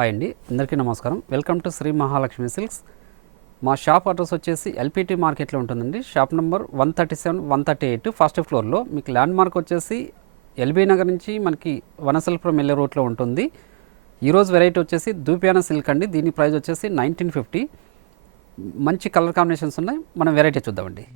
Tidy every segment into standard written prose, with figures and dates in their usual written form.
Hi అండి, అందరికీ నమస్కారం. Welcome to Shri Mahalakshmi silks. మా షాప్ అడ్రస్ వచ్చేసి ఎల్పిటి మార్కెట్లో ఉంటుందండి. షాప్ నెంబర్ 137, 138 ఫస్ట్ ఫ్లోర్లో. మీకు ల్యాండ్ మార్క్ వచ్చేసి ఎల్బీ నగర్ నుంచి మనకి వనసల్పురం వెళ్ళే రూట్లో ఉంటుంది. ఈరోజు వెరైటీ వచ్చేసి దూపియానా సిల్క్ అండి. దీని ప్రైస్ వచ్చేసి 1950. మంచి కలర్ కాంబినేషన్స్ ఉన్నాయి. మనం వెరైటీ చూద్దామండి.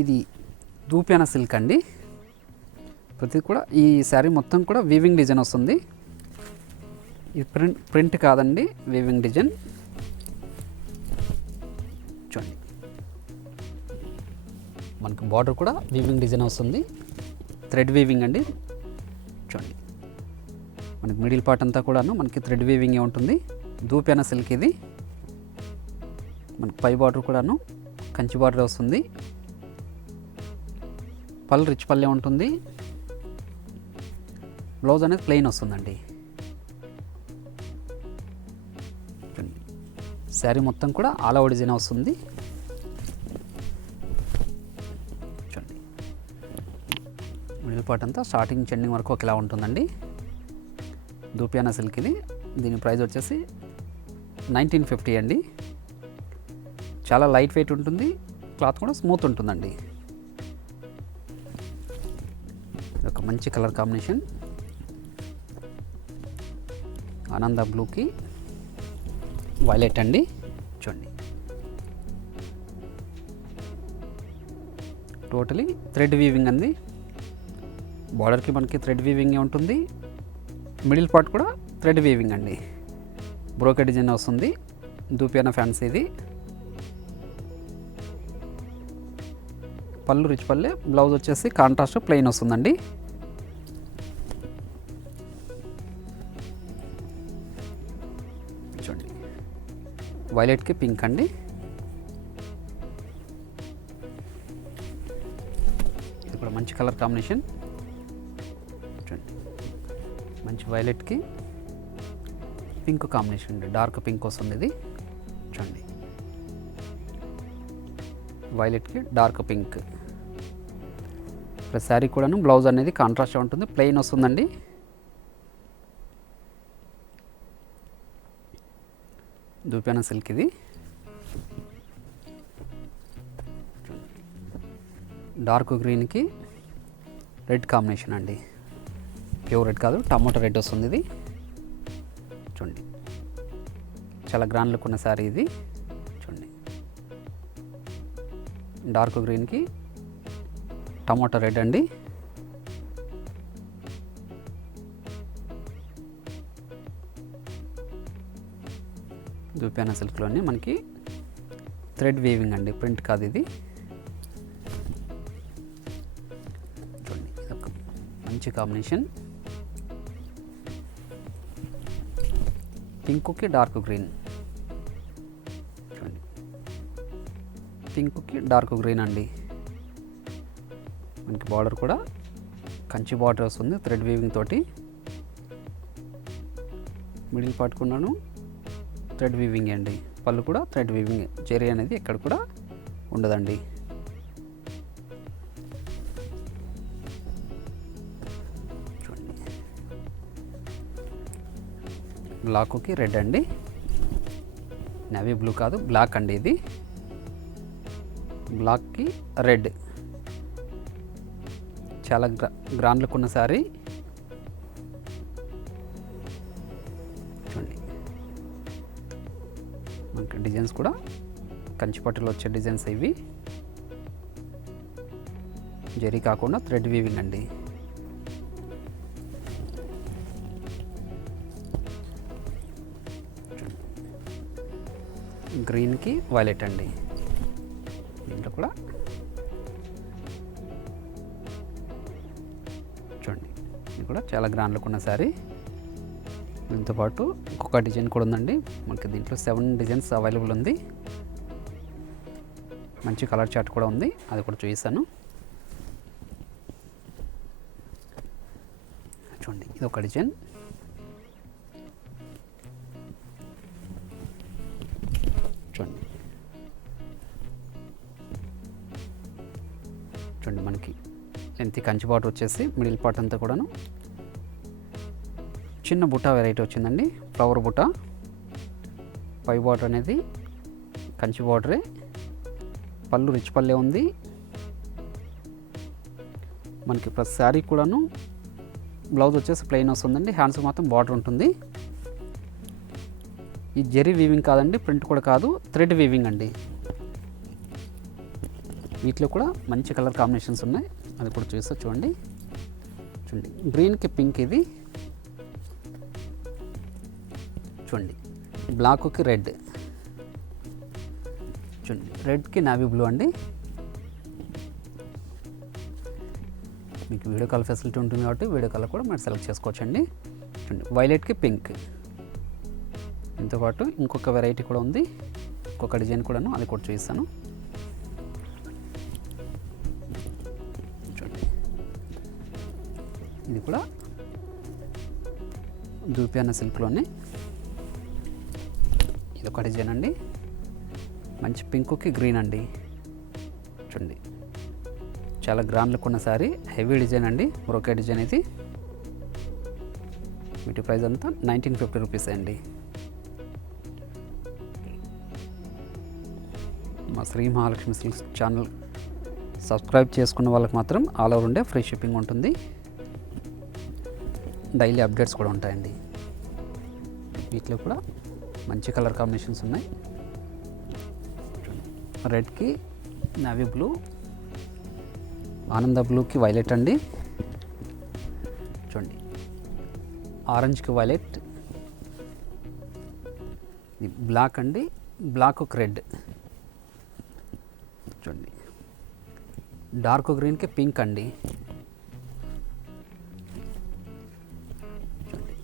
ఇది దూపియానా సిల్క్ అండి. ప్రతి కూడా ఈ శారీ మొత్తం కూడా వీవింగ్ డిజైన్ వస్తుంది. ఇది ప్రింట్ కాదండి, వీవింగ్ డిజైన్. చూడండి, మనకు బార్డర్ కూడా వీవింగ్ డిజైన్ వస్తుంది. థ్రెడ్ వీవింగ్ అండి. చూడండి, మనకి మిడిల్ పార్ట్ అంతా కూడాను మనకి థ్రెడ్ వీవింగే ఉంటుంది. దూపియానా సిల్క్ ఇది. మనకి పై బార్డర్ కూడాను కంచి బార్డర్ వస్తుంది. పళ్ళు రిచ్ పల్లె ఉంటుంది. బ్లౌజ్ అనేది ప్లెయిన్ వస్తుందండి. శారీ మొత్తం కూడా ఆల్ ఓవర్ డిజైన్ వస్తుంది. చూడండి, మిడిల్ పార్ట్ అంతా స్టార్టింగ్ చెండింగ్ వరకు ఒకేలా ఉంటుందండి. దూపియానా సిల్క్ ఇది. దీని ప్రైస్ వచ్చేసి 1950 అండి. చాలా లైట్ వెయిట్ ఉంటుంది. క్లాత్ కూడా స్మూత్ ఉంటుందండి. ఒక మంచి కలర్ కాంబినేషన్. ఆనంద బ్లూకి వైలెట్ అండి. చూడండి, టోటలీ థ్రెడ్ వీవింగ్ అండి. బార్డర్కి మనకి థ్రెడ్ వీవింగే ఉంటుంది. మిడిల్ పార్ట్ కూడా థ్రెడ్ వీవింగ్ అండి. బ్రోకెట్ డిజైన్ వస్తుంది. దూపియానా ఫ్యాన్సీ ఇది. పళ్ళు రిచ్ పల్లె. బ్లౌజ్ వచ్చేసి కాంట్రాస్ట్ ప్లెయిన్ వస్తుందండి. చూడండి, వైలెట్కి పింక్ అండి. ఇది కూడా మంచి కలర్ కాంబినేషన్. చూడండి, మంచి వైలెట్కి పింక్ కాంబినేషన్ అండి. డార్క్ పింక్ వస్తుంది ఇది. చూడండి, వైలెట్కి డార్క్ పింక్. ప్లస్ శారీ కూడాను బ్లౌజ్ అనేది కాంట్రాస్ట్ ఉంటుంది. ప్లెయిన్ వస్తుందండి. దూపియానా సిల్క్ ఇది. డార్క్ గ్రీన్కి రెడ్ కాంబినేషన్ అండి. ప్యూర్ రెడ్ కాదు, టమాటో రెడ్ వస్తుంది ఇది. చూడండి, చాలా గ్రాండ్ లుక్ ఉన్న శారీ ఇది. చూడండి, డార్క్ గ్రీన్కి టమాటో రెడ్ అండి. దూపియానా సిల్క్లోనే మనకి థ్రెడ్ వీవింగ్ అండి, ప్రింట్ కాదు ఇది. చూడండి, ఒక మంచి కాంబినేషన్. పింక్కి డార్క్ గ్రీన్. చూడండి, పింక్కి డార్క్ గ్రీన్ అండి. మనకి బార్డర్ కూడా కంచి బార్డర్ వస్తుంది థ్రెడ్ వీవింగ్ తోటి. మిడిల్ పార్ట్ కూడాను థ్రెడ్ వీవింగ్ అండి. పళ్ళు కూడా థ్రెడ్ వీవింగ్. జెరీ అనేది ఎక్కడ కూడా ఉండదండి. చూడండి, బ్లాక్కి రెడ్ అండి. నేవీ బ్లూ కాదు, బ్లాక్ అండి ఇది. బ్లాక్కి రెడ్. చాలా గ్రాండ్ లుక్ ఉన్న శారీ. చూడండి, మనకి డిజైన్స్ కూడా కంచిపట్టులో వచ్చే డిజైన్స్ ఇవి. జరీ కాకుండా థ్రెడ్ వీవింగ్ అండి. గ్రీన్కి వైలెట్ అండి. దీంట్లో కూడా చూడండి, ఇది కూడా చాలా గ్రాండ్ లుక్ ఉన్న శారీ. దీంతో పాటు ఇంకొక డిజైన్ కూడా ఉందండి. మనకి దీంట్లో 7 డిజైన్స్ అవైలబుల్ ఉంది. మంచి కలర్ చార్ట్ కూడా ఉంది, అది కూడా చూపిస్తాను. చూడండి, ఇది ఒక డిజైన్. చూడండి చూడండి మనకి ఎంత కంచి బార్డర్ వచ్చేసి మిడిల్ పార్ట్ అంతా కూడాను చిన్న బుట్ట వెరైటీ వచ్చిందండి. ఫ్లవర్ బుట్ట, పై బార్డర్ అనేది కంచి బార్డరే, పళ్ళు రిచ్ పల్లె ఉంది. మనకి ప్రతి శారీ కూడాను బ్లౌజ్ వచ్చేసి ప్లెయిన్ వస్తుందండి. హ్యాండ్స్ మాత్రం బార్డర్ ఉంటుంది. ఈ జెరీ వీవింగ్ కాదండి, ప్రింట్ కూడా కాదు, థ్రెడ్ వీవింగ్ అండి. వీటిలో కూడా మంచి కలర్ కాంబినేషన్స్ ఉన్నాయి, అది కూడా చూస్తే చూడండి. చూడండి, గ్రీన్కి పింక్, ఇది చూడండి, బ్లాక్కి రెడ్, చూడండి రెడ్కి నావీ బ్లూ అండి. మీకు వీడియో కాల్ ఫెసిలిటీ ఉంటుంది కాబట్టి వీడియో కాల్ కూడా మీరు సెలెక్ట్ చేసుకోవచ్చండి. చూడండి, వైలెట్కి పింక్. దీంతో పాటు ఇంకొక వెరైటీ కూడా ఉంది, ఇంకొక డిజైన్ కూడాను, అది కూడా చూపిస్తాను. చూడండి, ఇది కూడా దూపియానా సిల్క్లోనే ఇది ఒక డిజైన్ అండి. మంచి పింక్కి గ్రీన్ అండి. చూడండి, చాలా గ్రాండ్ లుక్ ఉన్న శారీ, హెవీ డిజైన్ అండి, బ్రోకే డిజైన్ ఇది. వీటి ప్రైస్ అంతా 1950 రూపీస్ అండి. మా Shri Mahalakshmi silks channel subscribe చేసుకున్న వాళ్ళకి మాత్రం all over India free shipping ఉంటుంది. డైలీ అప్డేట్స్ కూడా ఉంటాయండి. వీటిలో కూడా మంచి కలర్ కాంబినేషన్స్ ఉన్నాయి. రెడ్కి నావీ బ్లూ, ఆనంద బ్లూకి వైలెట్ అండి. చూడండి, ఆరెంజ్కి వైలెట్, బ్లాక్ అండి, బ్లాక్కి రెడ్. చూడండి, డార్క్ గ్రీన్కి పింక్ అండి. చూడండి,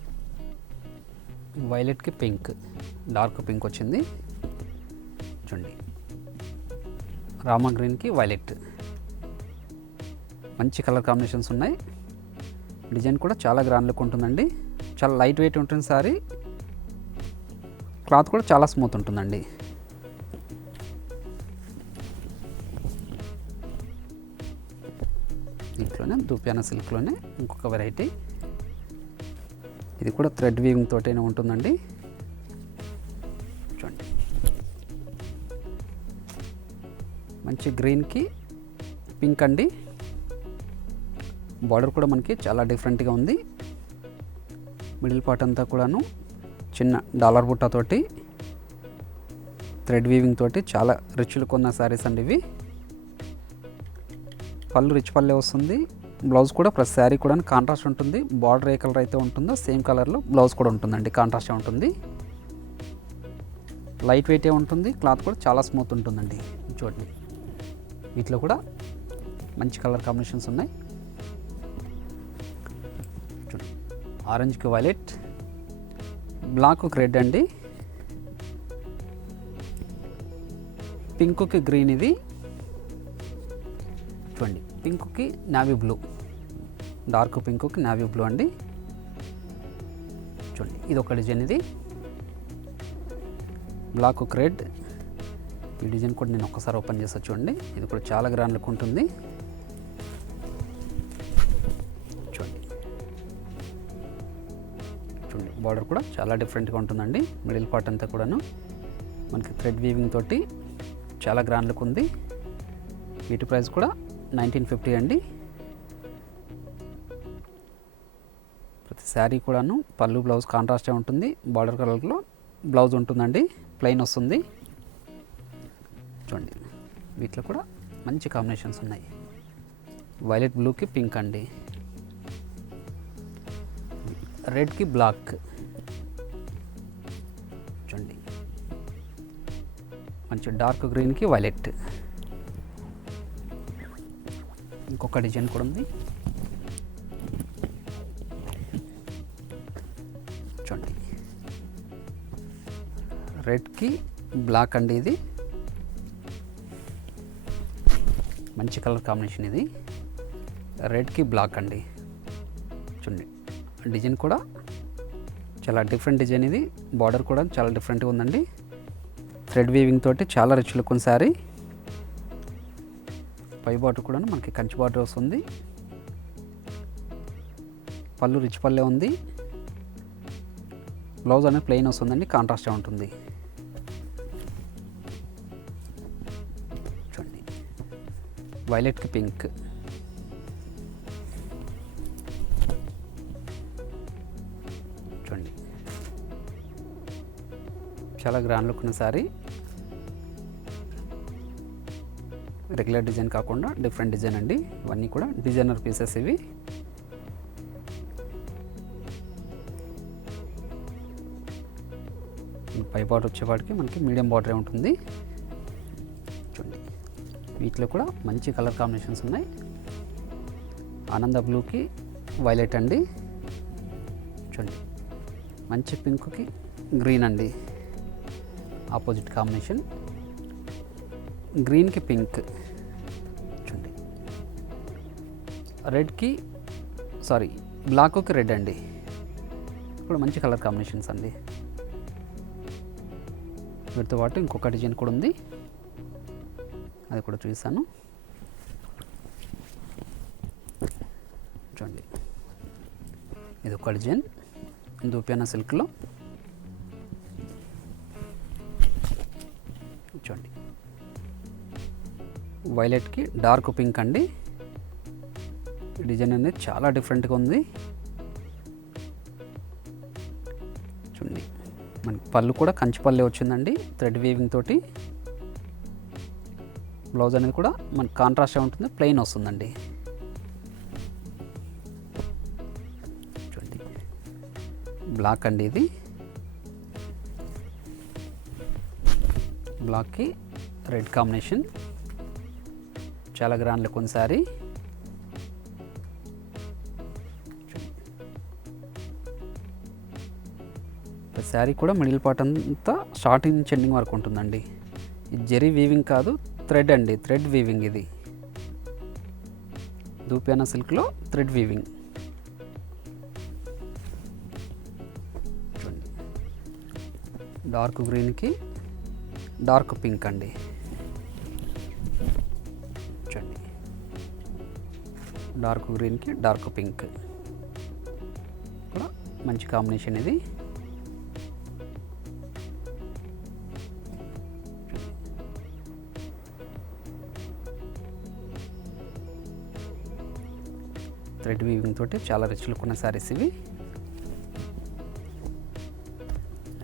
వైలెట్కి పింక్, డార్క్ పింక్ వచ్చింది. చూడండి, రామా గ్రీన్కి వైలెట్. మంచి కలర్ కాంబినేషన్స్ ఉన్నాయి. డిజైన్ కూడా చాలా గ్రాండ్ లుక్ ఉంటుందండి. చాలా లైట్ వెయిట్ ఉంటుంది సారీ, క్లాత్ కూడా చాలా స్మూత్ ఉంటుందండి. దీంట్లోనే దూపియానా సిల్క్లోనే ఇంకొక వెరైటీ, ఇది కూడా థ్రెడ్ వీవింగ్ తోటనే ఉంటుందండి. చూడండి, మంచి గ్రీన్కి పింక్ అండి. బార్డర్ కూడా మనకి చాలా డిఫరెంట్గా ఉంది. మిడిల్ పార్ట్ అంతా కూడాను చిన్న డాలర్ బుట్టతోటి థ్రెడ్ వీవింగ్ తోటి చాలా రిచ్లు కొన్న శారీస్ అండి ఇవి. పళ్ళు రిచ్ పల్లె వస్తుంది. బ్లౌజ్ కూడా ప్రతి శారీ కూడా కాంట్రాస్ట్ ఉంటుంది. బార్డర్ ఏ కలర్ అయితే ఉంటుందో సేమ్ కలర్లో బ్లౌజ్ కూడా ఉంటుందండి, కాంట్రాస్టే ఉంటుంది. లైట్ వెయిటే ఉంటుంది, క్లాత్ కూడా చాలా స్మూత్ ఉంటుందండి. చూడండి, వీటిలో కూడా మంచి కలర్ కాంబినేషన్స్ ఉన్నాయి. చూడండి, ఆరెంజ్కి వైలెట్, బ్లాక్కి రెడ్ అండి, పింక్కి గ్రీన్. ఇది చూడండి, పింక్కి నావీ బ్లూ, డార్క్ పింక్కి నావీ బ్లూ అండి. చూడండి, ఇది ఒక డిజైన్, ఇది బ్లాక్కి రెడ్. ఈ డిజైన్ కూడా నేను ఒక్కసారి ఓపెన్ చేస్తా చూడండి. ఇది కూడా చాలా గ్రాండ్ లుక్ ఉంటుంది. చూడండి, చూడండి బార్డర్ కూడా చాలా డిఫరెంట్గా ఉంటుందండి. మిడిల్ పార్ట్ అంతా కూడాను మనకి థ్రెడ్ వీవింగ్ తోటి చాలా గ్రాండ్ లుక్ ఉంది. వీటి ప్రైస్ కూడా 1950 అండి. ప్రతి శారీ కూడాను పళ్ళు బ్లౌజ్ కాంట్రాస్టే ఉంటుంది. బార్డర్ కలర్లో బ్లౌజ్ ఉంటుందండి, ప్లెయిన్ వస్తుంది. చూడండి, వీటిలో కూడా మంచి కాంబినేషన్స్ ఉన్నాయి. వైలెట్ బ్లూకి పింక్ అండి, రెడ్కి బ్లాక్. చూడండి, మంచి డార్క్ గ్రీన్కి వైలెట్. ఇంకొక డిజైన్ కూడా ఉంది. చూడండి, రెడ్కి బ్లాక్ అండి, ఇది మంచి కలర్ కాంబినేషన్. ఇది రెడ్కి బ్లాక్ అండి. చూడండి డిజైన్ కూడా చాలా డిఫరెంట్ డిజైన్. ఇది బార్డర్ కూడా చాలా డిఫరెంట్గా ఉందండి. థ్రెడ్ వీవింగ్ తోటి చాలా రిచ్ లుక్ ఉంది శారీ. పై బార్డర్ కూడా మనకి కంచి బార్డర్ వస్తుంది. పళ్ళు రిచ్ పల్లె ఉంది. బ్లౌజ్ అనేది ప్లెయిన్ వస్తుందండి, కాంట్రాస్ట్గా ఉంటుంది. చూడండి వైలెట్కి పింక్. చూడండి చాలా గ్రాండ్ లుక్ ఉన్న శారీ. రెగ్యులర్ డిజైన్ కాకుండా డిఫరెంట్ డిజైన్ అండి. ఇవన్నీ కూడా డిజైనర్ పీసెస్ ఇవి. పై బార్డర్ వచ్చేవాడికి మనకి మీడియం బార్డరే ఉంటుంది. చూడండి వీటిలో కూడా మంచి కలర్ కాంబినేషన్స్ ఉన్నాయి. ఆనంద బ్లూకి వైలెట్ అండి. చూడండి మంచి పింక్కి గ్రీన్ అండి, ఆపోజిట్ కాంబినేషన్. గ్రీన్కి పింక్. చూడండి రెడ్కి బ్లాక్కి రెడ్ అండి. ఇప్పుడు మంచి కలర్ కాంబినేషన్స్ అండి. వీటితో పాటు ఇంకొక డిజైన్ కూడా ఉంది, అది కూడా చూపిస్తాను. చూడండి ఇది ఒక డిజైన్ దూపియానా సిల్క్లో. చూడండి వైలెట్కి డార్క్ పింక్ అండి. డిజైన్ అనేది చాలా డిఫరెంట్గా ఉంది. చూడండి మనకి పళ్ళు కూడా కంచి పల్లె వచ్చిందండి, థ్రెడ్ వీవింగ్ తోటి. బ్లౌజ్ అనేది కూడా మనకి కాంట్రాస్ట్గా ఉంటుంది, ప్లెయిన్ వస్తుందండి. చూడండి బ్లాక్ అండి, ఇది బ్లాక్కి రెడ్ కాంబినేషన్. చాలా గ్రాండ్ లుక్ ఉంది శారీ. శారీ కూడా మిడిల్ పార్ట్ అంతా స్టార్టింగ్ నుంచి ఎండింగ్ వరకు ఉంటుందండి. ఇది జెరీ వీవింగ్ కాదు, థ్రెడ్ అండి, థ్రెడ్ వీవింగ్. ఇది దూపియానా సిల్క్లో థ్రెడ్ వీవింగ్. చూడండి డార్క్ గ్రీన్కి డార్క్ పింక్ అండి. చూడండి డార్క్ గ్రీన్కి డార్క్ పింక్ కూడా మంచి కాంబినేషన్. ఇది థ్రెడ్ వీవింగ్ తోటి చాలా రిచ్ లుక్ ఉన్న శారీస్ ఇవి.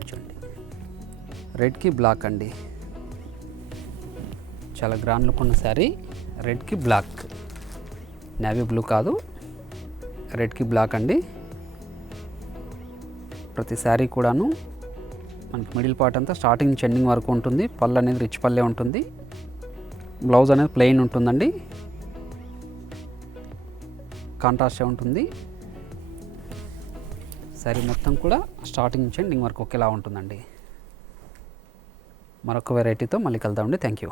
చూడండి రెడ్కి బ్లాక్ అండి, చాలా గ్రాండ్ లుక్ ఉన్న శారీ. రెడ్కి బ్లాక్, నేవీ బ్లూ కాదు, రెడ్కి బ్లాక్ అండి. ప్రతి శారీ కూడాను మనకి మిడిల్ పార్ట్ అంతా స్టార్టింగ్ నుంచి ఎండింగ్ వరకు ఉంటుంది. పళ్ళు అనేది రిచ్ పల్లె ఉంటుంది. బ్లౌజ్ అనేది ప్లెయిన్ ఉంటుందండి, కాంట్రాస్ట్గా ఉంటుంది. శారీ మొత్తం కూడా స్టార్టింగ్ నుంచి ఎండింగ్ వరకు ఒకేలా ఉంటుందండి. మరొక వెరైటీతో మళ్ళీ కలుద్దామండి. Thank you.